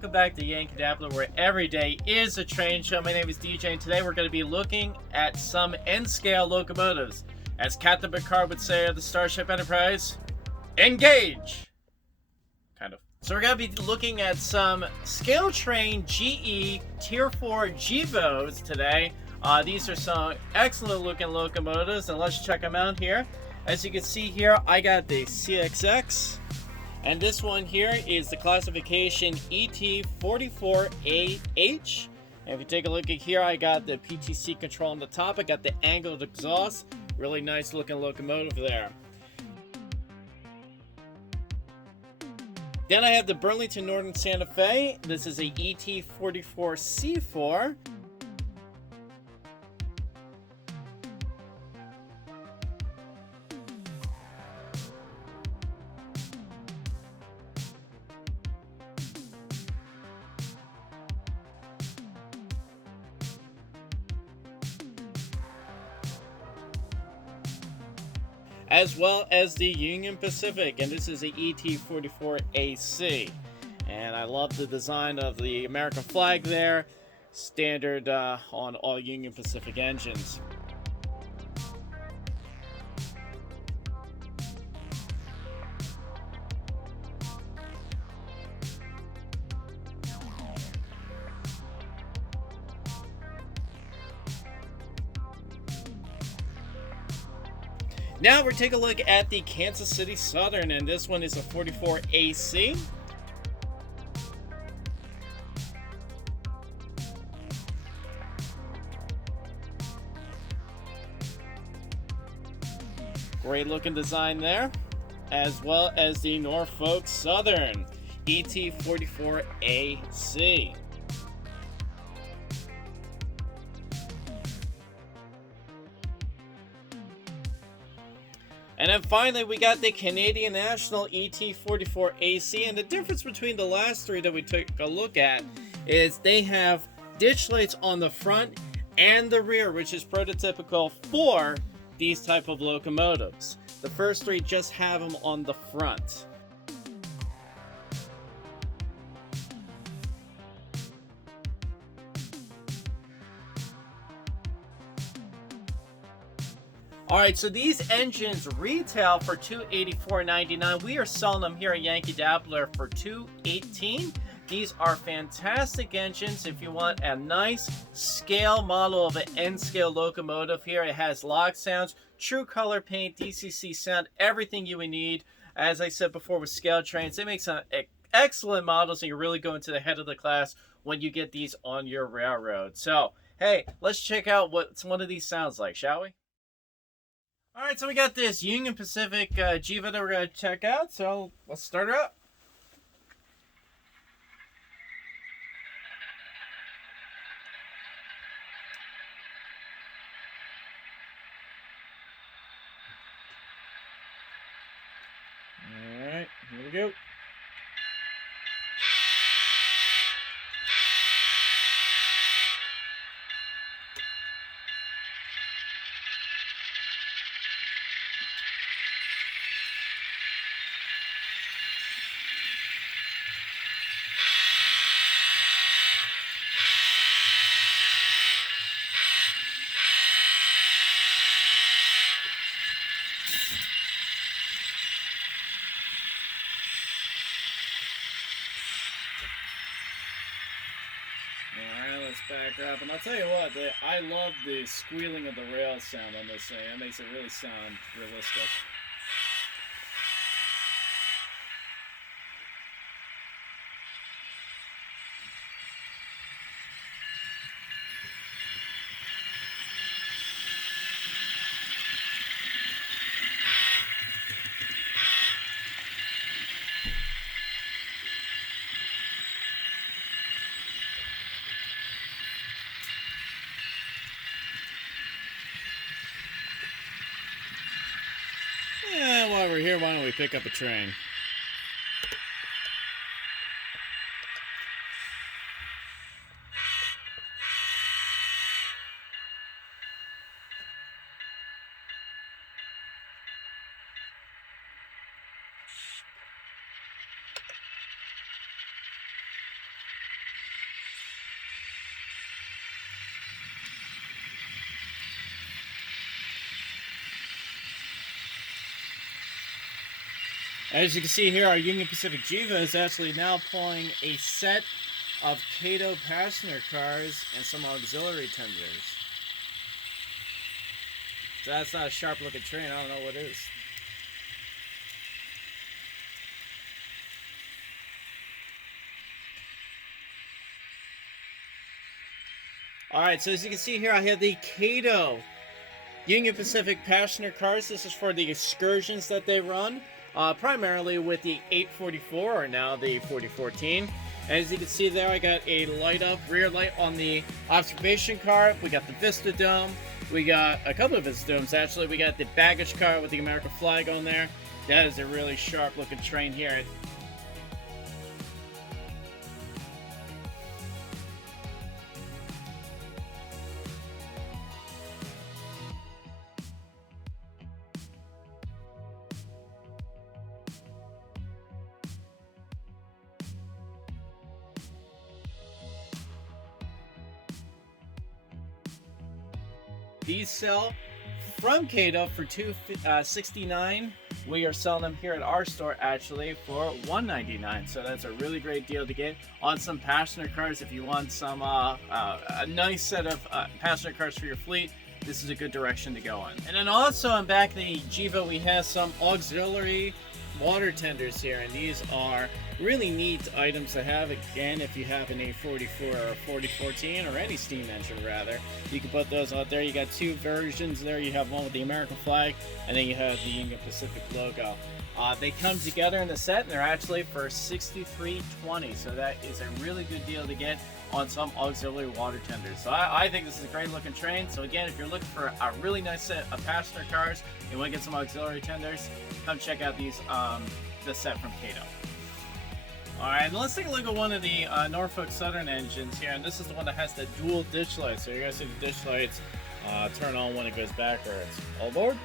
welcome back to Yankeedabbler, where every day is a train show. My name is DJ, and today we're going to be looking at some N-scale locomotives. As Captain Picard would say of the Starship Enterprise, engage! Kind of. So we're going to be looking at some Scaletrain GE Tier 4 GEVos today. These are some excellent looking locomotives, and let's check them out here. As you can see here, I got the CSX. And this one here is the classification ET44AH. And if you take a look at here, I got the PTC control on the top. I got the angled exhaust. Really nice looking locomotive there. Then I have the Burlington Northern Santa Fe. This is a ET44C4. As well as the Union Pacific, and this is the ET44AC. And I love the design of the American flag there, standard on all Union Pacific engines. Now we're taking a look at the Kansas City Southern, and this one is a 44AC. Great looking design there, as well as the Norfolk Southern ET44AC. And then finally, we got the Canadian National ET44AC, and the difference between the last three that we took a look at is they have ditch lights on the front and the rear, which is prototypical for these type of locomotives. The first three just have them on the front. Alright, so these engines retail for $284.99. We are selling them here at Yankeedabbler for $218. These are fantastic engines if you want a nice scale model of an N-scale locomotive here. It has lock sounds, true color paint, DCC sound, everything you would need. As I said before with Scaletrains, they make some excellent models, and you're really going to the head of the class when you get these on your railroad. So, hey, let's check out what one of these sounds like, shall we? Alright, so we got this Union Pacific GEVo that we're going to check out, so let's start her up. Alright, here we go. Alright, let's back her up. And I'll tell you what, I love the squealing of the rail sound on this thing. That makes it really sound realistic. Yeah, while we're here, why don't we pick up a train? As you can see here, our Union Pacific GEVo is actually now pulling a set of Kato passenger cars and some auxiliary tenders. So that's not a sharp looking train, I don't know what is. Alright, so as you can see here, I have the Kato Union Pacific passenger cars. This is for the excursions that they run, primarily with the 844 or now the 4014. As you can see there, I got a light up rear light on the observation car. We got the Vista Dome. We got a couple of Vista Domes actually. We got the baggage car with the American flag on there. That is a really sharp looking train here. These sell from Kato for $269. We are selling them here at our store actually for $199. So that's a really great deal to get on some passenger cars. If you want some a nice set of passenger cars for your fleet, this is a good direction to go in. And then also on back of the GEVo, we have some auxiliary water tenders here, and these are really neat items to have. Again, if you have an 844 or a 4014 or any steam engine rather, you can put those out there. You got two versions there. You have one with the American flag, and then you have the Union Pacific logo. They come together in the set, and they're actually for $63.20, so that is a really good deal to get on some auxiliary water tenders. So I think this is a great looking train. So again, if you're looking for a really nice set of passenger cars, you want to get some auxiliary tenders, come check out these the set from Kato. Alright, let's take a look at one of the Norfolk Southern engines here, and this is the one that has the dual ditch lights. So you're going to see the ditch lights turn on when it goes backwards. All aboard?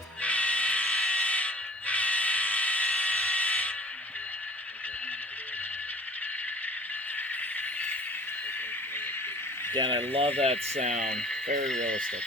Again, I love that sound. Very realistic.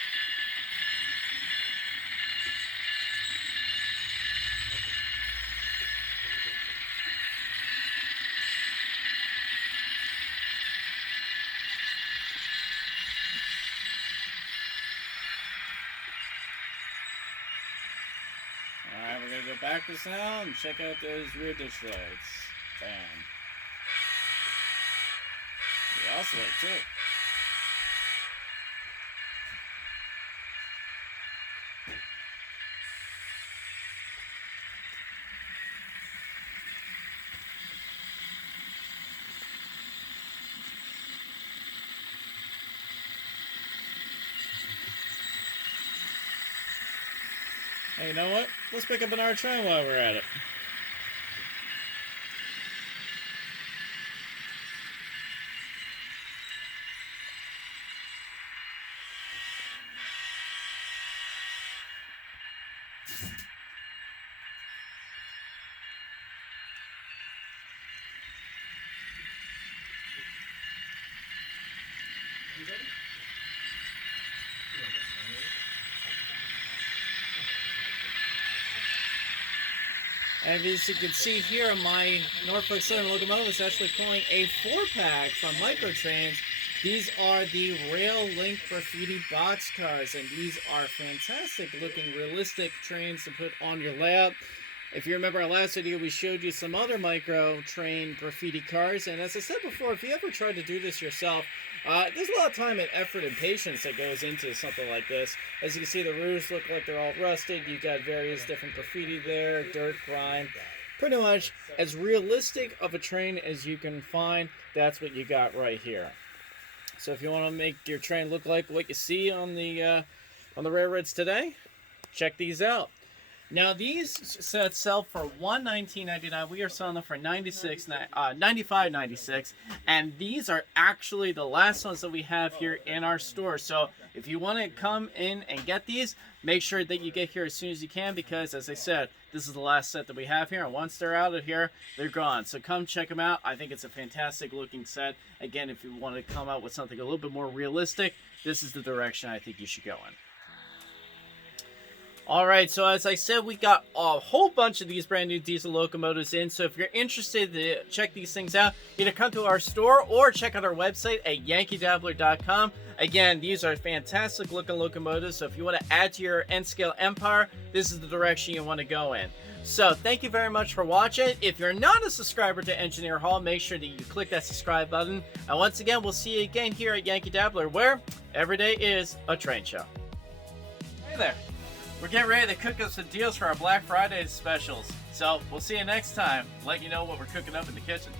Alright, we're going to go backwards now and check out those rear ditch lights. Bam. They oscillate too. Hey, you know what? Let's pick up another train while we're at it. And as you can see here, my Norfolk Southern locomotive is actually pulling a 4-pack from Microtrains. These are the Rail Link Graffiti boxcars, and these are fantastic looking, realistic trains to put on your lap. If you remember our last video, we showed you some other micro train graffiti cars, and as I said before, if you ever tried to do this yourself, there's a lot of time and effort and patience that goes into something like this. As you can see, the roofs look like they're all rusted. You got various different graffiti there, dirt, grime. Pretty much as realistic of a train as you can find, that's what you got right here. So if you want to make your train look like what you see on the railroads today, check these out. Now these sets sell for $119.99. We are selling them for $95.96, and these are actually the last ones that we have here in our store. So if you want to come in and get these, make sure that you get here as soon as you can, because as I said, this is the last set that we have here, and once they're out of here, they're gone. So come check them out. I think it's a fantastic looking set. Again, if you want to come out with something a little bit more realistic, this is the direction I think you should go in. All right, so as I said, we got a whole bunch of these brand new diesel locomotives in. So if you're interested to check these things out, either come to our store or check out our website at Yankeedabbler.com. Again, these are fantastic looking locomotives. So if you want to add to your N-scale empire, this is the direction you want to go in. So thank you very much for watching. If you're not a subscriber to Engineer Hall, make sure that you click that subscribe button. And once again, we'll see you again here at Yankee Dabbler, where every day is a train show. Hey there. We're getting ready to cook up some deals for our Black Friday specials. So we'll see you next time. Let you know what we're cooking up in the kitchen.